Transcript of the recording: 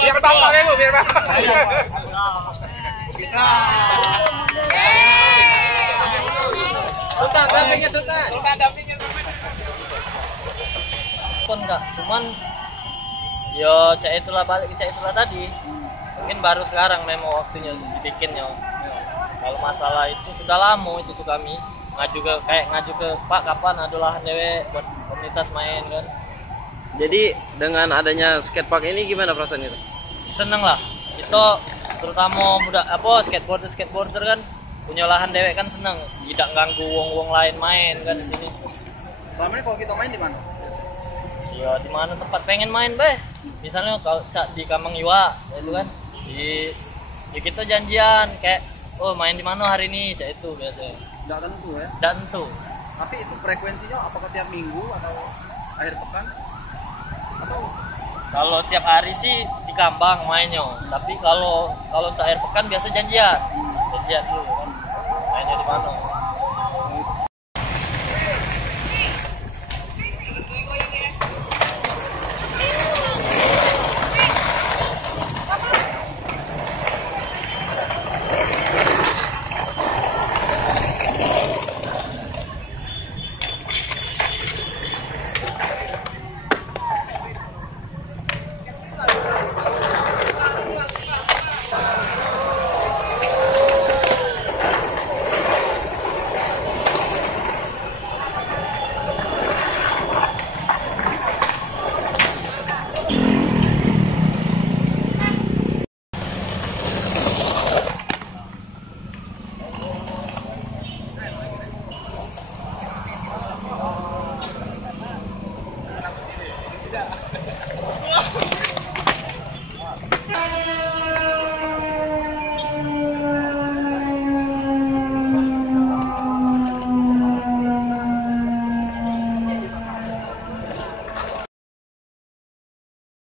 Biar bapak ya Bu, biar bapak. Sultan, dampingnya Sultan. Pun enggak, cuman yo cak itulah balik cak itulah tadi. Mungkin baru sekarang memang waktunya dibikinnya. Kalau masalah itu sudah lama itu tuh kami ngaju ke Pak kapan ada lahan dewe buat komunitas main kan. Jadi dengan adanya skatepark ini gimana perasaan itu? Seneng lah. Itu terutama skateboarder kan punya lahan dewe kan seneng. Tidak ganggu wong lain main kan di sini. Selama ini kalau kita main di mana? Ya di mana tempat pengen main beh. Misalnya kalau di Kamang Iwa itu kan di kita janjian kayak oh main di mana hari ini cak itu biasanya. Tidak tentu ya. Tidak tentu. Tapi itu frekuensinya apakah tiap minggu atau akhir pekan? Atau Kalau tiap hari sih di Kambang mainnya. Tapi kalau untuk akhir pekan biasa janjian. Janjian dulu kan. Mainnya di mana? tidak?